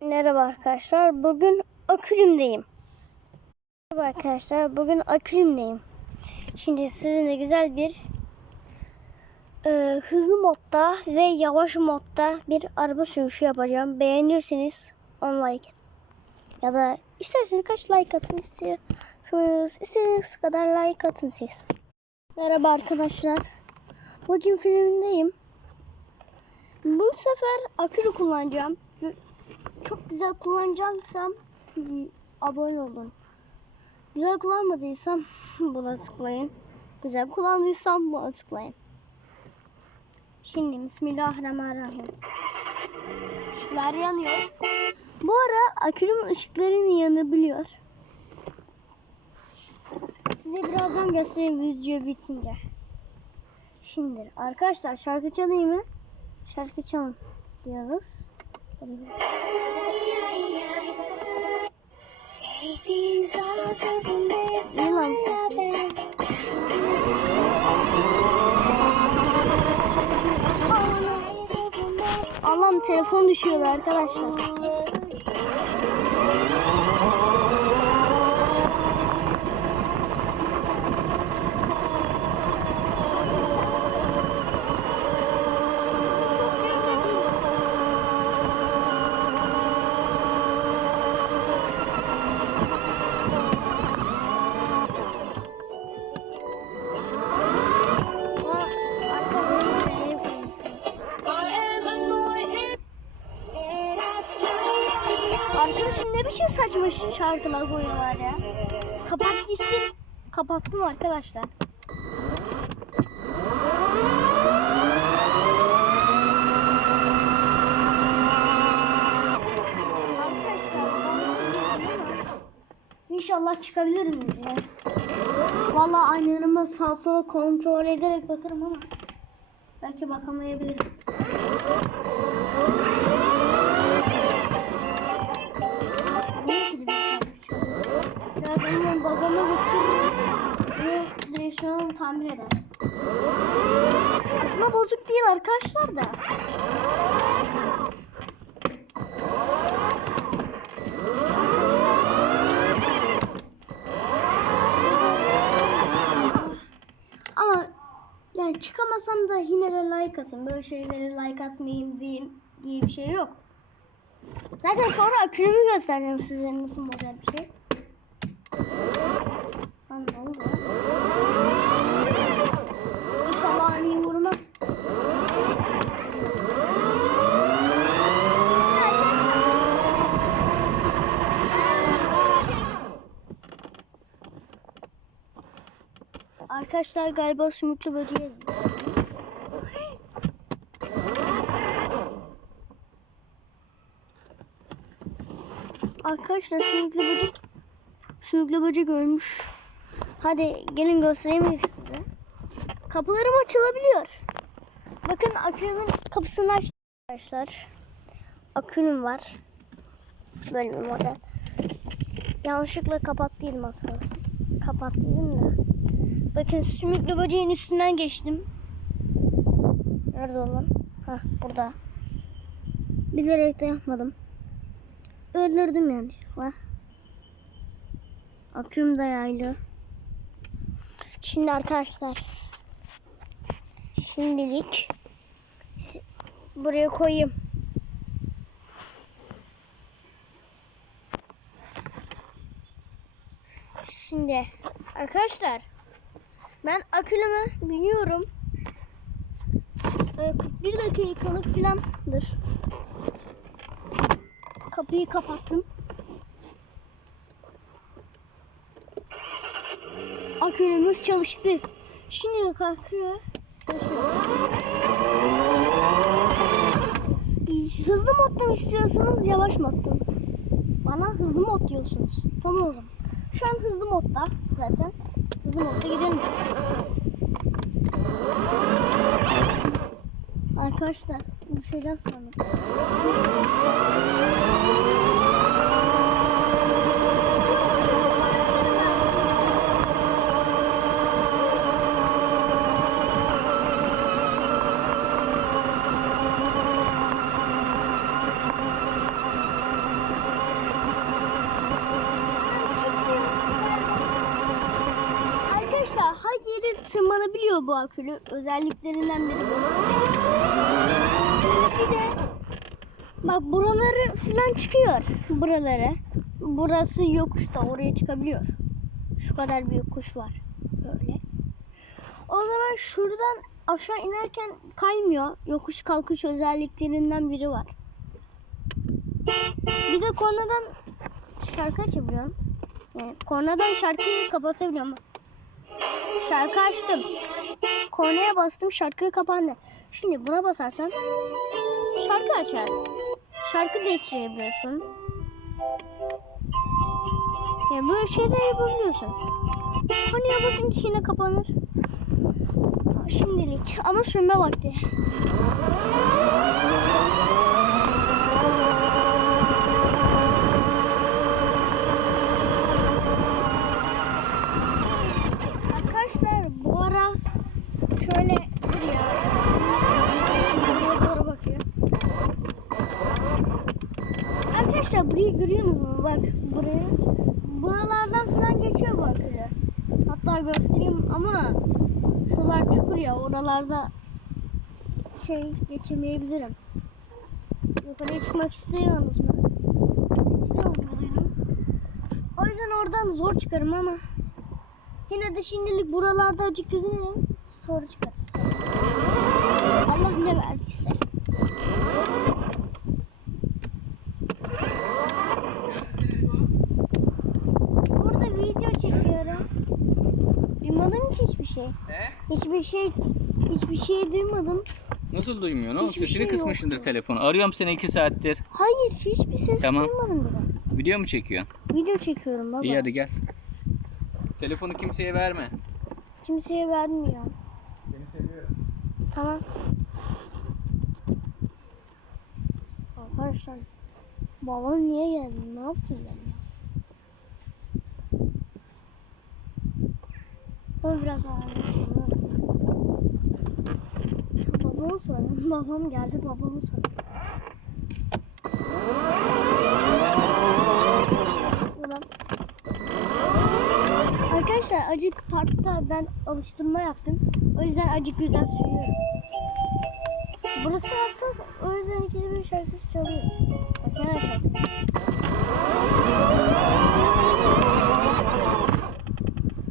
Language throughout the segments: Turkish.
Merhaba arkadaşlar. Bugün akülümdeyim. Merhaba arkadaşlar. Bugün akülümdeyim. Şimdi sizinle güzel bir e, hızlı modda ve yavaş modda bir araba sürüşü yapacağım. Beğenirseniz 10 like ya da isterseniz kaç like atın istiyorsanız istediğiniz kadar like atın siz. Merhaba arkadaşlar. Bugün filmindeyim. Bu sefer akülü kullanacağım. Çok güzel kullanacaksam abone olun. Güzel kullanmadıysam buna tıklayın. Güzel kullandıysam buna tıklayın. Şimdi Bismillahirrahmanirrahim. Işıklar yanıyor. Bu ara akülüm ışıkların yanabiliyor. Size birazdan göstereyim video bitince. Şimdi arkadaşlar şarkı çalayım mı? Şarkı çalın diyoruz. İyi lan şarkı. Allah'ım telefon düşüyordu arkadaşlar. Arkadaşım ne biçim saçma şarkılar koyuyorlar ya. Kapat gitsin. Kapattım arkadaşlar. İnşallah çıkabilirim ya. Vallahi aynamı sağ sola kontrol ederek bakarım ama belki bakamayabilirim. Birazdan babama götürürüm direksiyonu tamir eder. Aslında bozuk değil arkadaşlar da. Ama yani çıkamasam da yine de like atın. Böyle şeylere like atmayayım diyeyim diye bir şey yok. Zaten sonra akülümü göstereceğim size nasıl model bir şey. Arkadaşlar galiba sümüklü böceği. Arkadaşlar sümüklü böcek sümüklü böcek ölmüş. Hadi gelin göstereyim size. Kapılarım açılabiliyor. Bakın akülümün kapısını açtım arkadaşlar. Akülüm var. Böyle bir model. Yanlışlıkla kapattıydım az kalsın. Kapattıydım da. Bakın sümüklü böceğin üstünden geçtim. Nerede o lan? Hah burada. Bilerek de yapmadım. Öldürdüm yanlışlıkla. Aküm de yaylı. Şimdi arkadaşlar. Şimdilik buraya koyayım. Şimdi arkadaşlar ben akülümü biniyorum. Ee, 41 dakikalık filandır. Kapıyı kapattım. Akülümüz çalıştı. Şimdi akülü. Hızlı modda mı istiyorsanız yavaş modda mı? Bana hızlı mod diyorsunuz. Tamam o zaman. Şu an hızlı modda zaten. Hızlı modda gidelim. Arkadaşlar düşeceğim sanırım. Neyse. Çıkıyor bu akülü. Özelliklerinden biri bu. Bir de bak buraları falan çıkıyor. Buraları. Burası yokuşta oraya çıkabiliyor. Şu kadar bir yokuş var. Böyle. O zaman şuradan aşağı inerken kaymıyor. Yokuş kalkış özelliklerinden biri var. Bir de kornadan şarkı açabiliyorum. Yani kornadan şarkıyı kapatabiliyorum. Şarkı açtım. Kornaya bastım şarkı kapandı. Şimdi buna basarsam şarkı açar. Şarkı değiştirebiliyorsun. Yani böyle şeyler yapabiliyorsun. Kornaya basınca yine kapanır. Şimdilik ama sürme vakti. Arkadaşlar bu ara şöyle dur ya. Şimdi buraya doğru bakıyor. Arkadaşlar burayı görüyorsunuz mu? Bak buraya. Buralardan falan geçiyor bu akülü. Hatta göstereyim ama şuralar çukur ya oralarda şey geçemeyebilirim. Yukarıya çıkmak istiyorsunuz mu? İstiyorsunuz gibi duydum. O yüzden oradan zor çıkarım ama Yine de şimdilik buralarda acık gezinelim. Sonra çıkarız. Allah ne verdiyse. Burada video çekiyorum. Duymadım ki hiçbir şey. He? Hiçbir şey hiçbir şey duymadım. Nasıl duymuyorsun oğlum? Hiçbir Sesini şey kısmışsındır yok. telefonu. Arıyorum seni iki saattir. Hayır hiçbir ses Tamam. duymadım bile. Video mu çekiyorsun? Video çekiyorum baba. İyi hadi gel. Telefonu kimseye verme. Kimseye vermiyor. Seni seviyorum. Tamam. Arkadaşlar babam niye geldi? Ne yaptın ben ya? Biraz ağırlaştım. Babamı sorun. Babam geldi babamı. Ulan. Arkadaşlar acık parkta ben alıştırma yaptım. O yüzden acık güzel sürüyorum. Burası hassas. O yüzden ikide bir şarkısı çalıyor. Bak.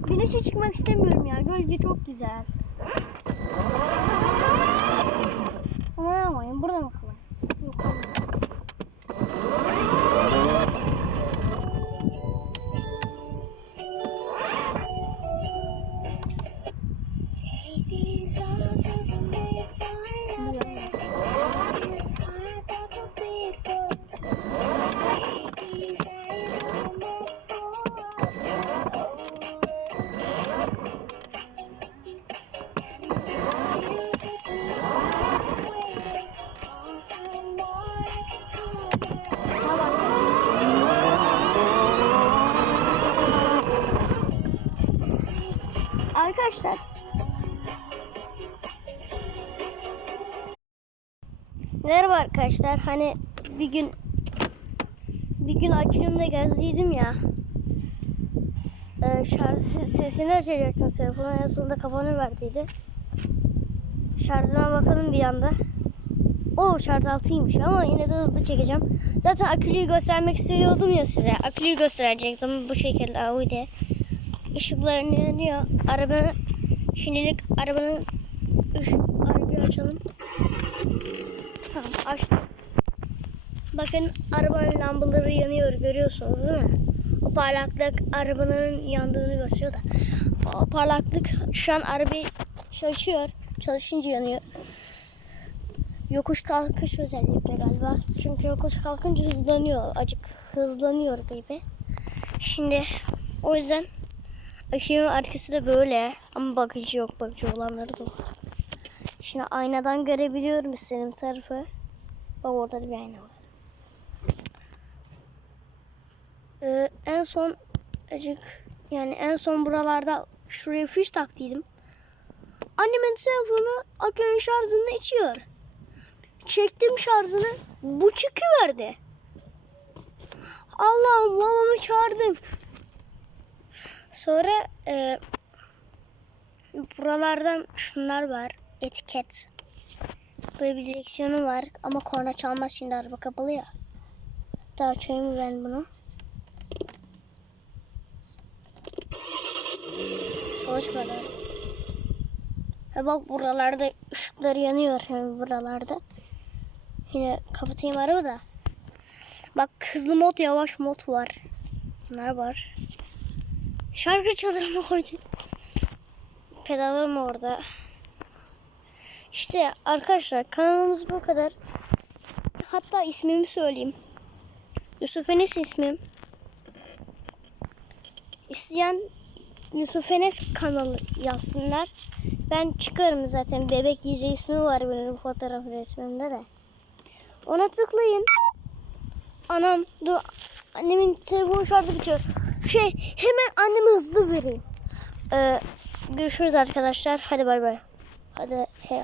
Güneşe çıkmak istemiyorum ya. Gölge çok güzel. Arkadaşlar. Hani bir gün bir gün akülümde gezdiydim ya. Ee, şarj sesini açacaktım telefonu en sonunda kapanı verdiydi. Şarjına bakalım bir anda. O şarj altıymış ama yine de hızlı çekeceğim. Zaten akülüyü göstermek istiyordum ya size. Akülüyü gösterecektim bu şekilde Audi. Işıklarını yanıyor. Arabanın şimdilik arabanın arabayı açalım. Tamam açtım. Bakın arabanın lambaları yanıyor görüyorsunuz değil mi? O parlaklık arabanın yandığını gösteriyor da. O parlaklık şu an arabayı çalışıyor. Çalışınca yanıyor. Yokuş kalkış özellikle galiba. Çünkü yokuş kalkınca hızlanıyor. Acık hızlanıyor gibi. Şimdi o yüzden ışığın arkası da böyle. Ama bakıcı yok. Bakıcı olanları da var. Şimdi aynadan görebiliyorum istediğim tarafı. Bak orada da bir ayna var. Ee, en son acık yani en son buralarda şuraya fiş taktıydım. Annemin telefonu akülün şarjını içiyor. Çektim şarjını bu çıkıverdi. Allah'ım babamı çağırdım. Sonra e, buralardan şunlar var. Etiket. Böyle bir direksiyonu var ama korna çalmaz şimdi araba kapalı ya. Daha açayım ben bunu. Çalışmadı. Ha bak buralarda ışıkları yanıyor yani buralarda. Yine kapatayım araba da. Bak hızlı mod yavaş mod var. Bunlar var. Şarkı çadırımı koydum. Pedalım orada. İşte arkadaşlar kanalımız bu kadar. Hatta ismimi söyleyeyim. Yusuf Enes ismim. İsteyen Yusuf Enes kanalı yazsınlar. Ben çıkarım zaten. Bebek yiyeceği ismi var benim fotoğraf resmimde de. Ona tıklayın. Anam dur. Annemin telefonu şarjı bitiyor. Şey hemen anneme hızlı vereyim. Ee, görüşürüz arkadaşlar. Hadi bay bay. Hadi hey.